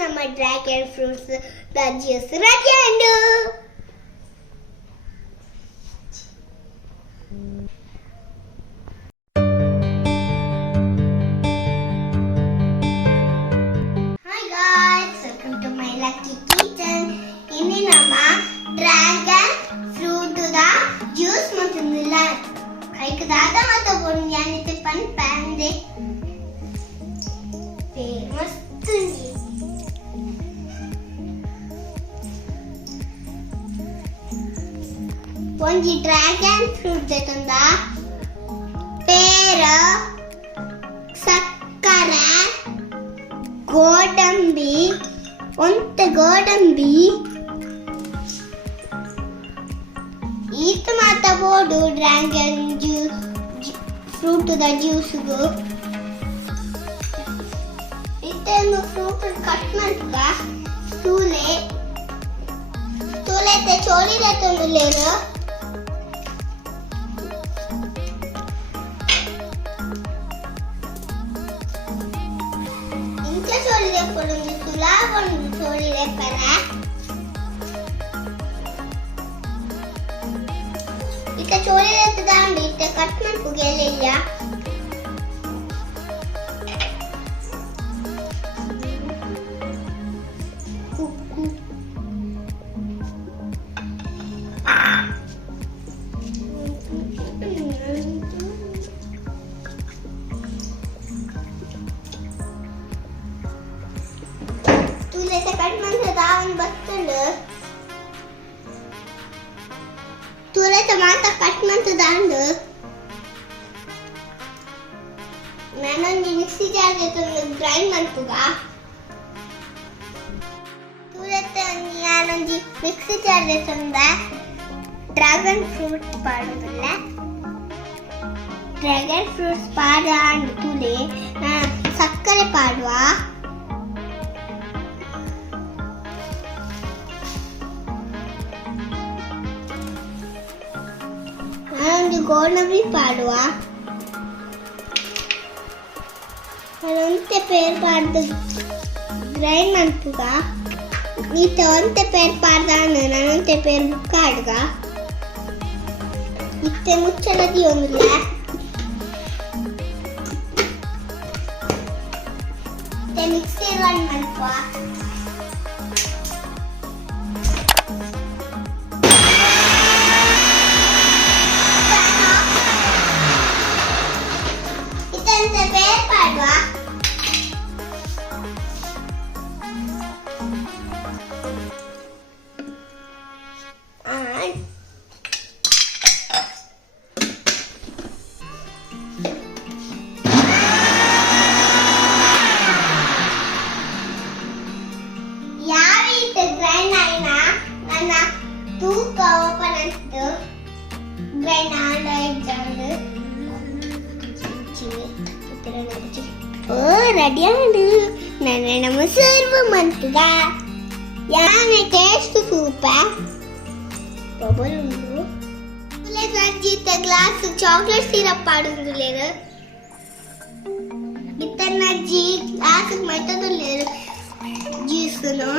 ನಮ್ಮ dragon fruits juice ready ಆಯ್ತು. Hi guys, welcome to my lucky kitchen. ini nama dragon fruit juice matundilla kayak dada mata bon yani te pan pande mast ಒಂಜಿ dragon fruit ದೆತಂದ ಪೇರ ಸಕ್ಕರೆ ಗೋಡಂಬಿ ಗೋಡಂಬಿ ಈತ ಮಾತಾಬೋದು ಡ್ರ್ಯಾಗನ್ ಜ್ಯೂಸ್ ಫ್ರೂಟ್ ಜ್ಯೂಸ್ಗು ಇತ್ತೊಂದು ಫ್ರೂಟ್ ಕಟ್ ಮಾಡ್ಗ ತೂಲೆ ಚೋಳಿದೆ ತೊಂದುಲೇರು ಇಂಚ ಚೋಳಿದೆ ಕೊಡೊಂದು ಸುಲಾಗೊಂಡು ಚೋಳಿದೆ ಪರ ಇತ್ತ ಚೋಳಿದೆ ದಾಂಡಿ ಇತ್ತ ಕಟ್ ಮಾಡ್ಕೋಗೆಲ್ಲ ಕಟ್ ಮಾಡ್ಸದ ಅವನು ಬರ್ತಂಡು ತೂರೈತೆ ಮಾತ ಕಟ್ ಮಾಡ್ತದ ಅಂಡು ನಾನೊಂದು ಮಿಕ್ಸಿ ಜಾರ್ಗೆ ತಂದು ಗ್ರೈಂಡ್ ಮಾಡ್ತದ ತೂರೈತೆ ನಾನೊಂದು ಮಿಕ್ಸಿ ಜಾರ್ಗೆ ತಂದ ಡ್ರ್ಯಾಗನ್ ಫ್ರೂಟ್ ಪಾಡೋದಲ್ಲ ಡ್ರ್ಯಾಗನ್ ಫ್ರೂಟ್ಸ್ ಪಾಡ ಅಂಡು ತೂಲೆ ಸಕ್ಕರೆ ಪಾಡುವ ಗೋಡಂಬಿ ಪಾಡುವ ಒಂತೆ ಪೇರ್ ಪಾಡ್ದು ಗ್ರೈಂಡ್ ಮಾಡ್ತುಗ ನೀತ ಒಂತೆ ಪೇರ್ ಪಾಡ್ದ ನಾನೊಂತೆ ಪೇರ್ ಬುಕ್ಕ ಆಡ್ಗ ಇತ್ತೆ ಮುಚ್ಚಳದಿ ಒಂದಿಲ್ಲ ಮಿಕ್ಸಿ ರನ್ ಮಾಡ್ಕೊ ತೂಕ ಓಪನ್ ಆಗ್ತು ಗ್ರೈಂಡ್ ಆಂಡ್ ಓ ರೆಡಿ ಆಂಡು ನನ್ನ ನಮ್ಮ ಸರ್ವ ಮಂತದ ಯಾನೆ ಟೇಸ್ಟ್ ಸೂಪ ಬಬಲ್ ಉಂಡು ಅಜ್ಜಿತ್ತ ಗ್ಲಾಸ್ ಚಾಕ್ಲೇಟ್ ಸಿರಪ್ ಆಡುಂದು ಲೇರು ಇತ್ತನ್ನ ಅಜ್ಜಿ ಗ್ಲಾಸ್ ಮೈತದು ಲೇರು ಜ್ಯೂಸ್ನು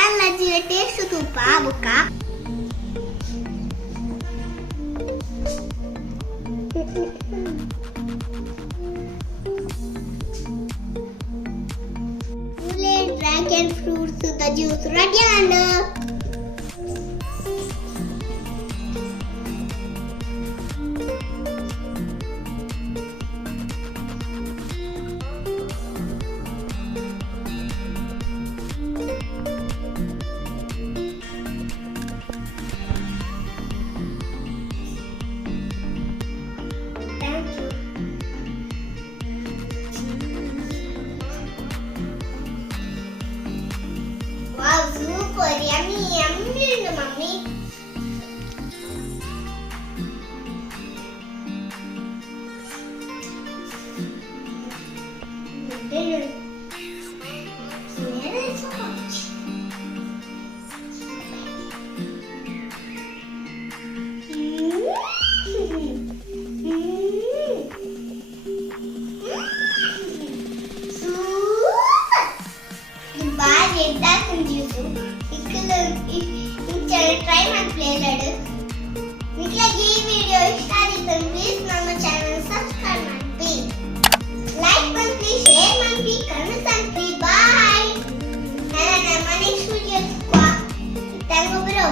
ಎಲ್ಲ ಜೀರ ಟೇಸ್ಟ್ ತುಪ್ಪ ಬುಕ್ಕ ಡ್ರ್ಯಾಗನ್ ಫ್ರೂಟ್ಸ್ ಜ್ಯೂಸ್ ರೆಡಿ ಆಂಡು super yummy. ಗೆಡ್ಡಾಕಿನ ಜ್ಯೂಸು ಟ್ರೈ ಮಾಡಿ ಪ್ಲೇಲಡು ನಿಕ್ಲಾಗಿ ಈ ವಿಡಿಯೋ ಇಷ್ಟ ಆಗಿತ್ತು ಪ್ಲೀಸ್ ನಮ್ಮ ಚಾನಲ್ ಸಬ್ಸ್ಕ್ರೈಬ್ ಮಾಡಿ ಲೈಕ್ ಮಾಡಿ ಶೇರ್ ಮಾಡಿ ಕಮೆಂಟ್ ಮಾಡಿ ಬಾಯ್ ನನ್ನ ನೆಕ್ಸ್ಟ್ ವಿಡಿಯೋ ತಂಗೊಬ್ಬರು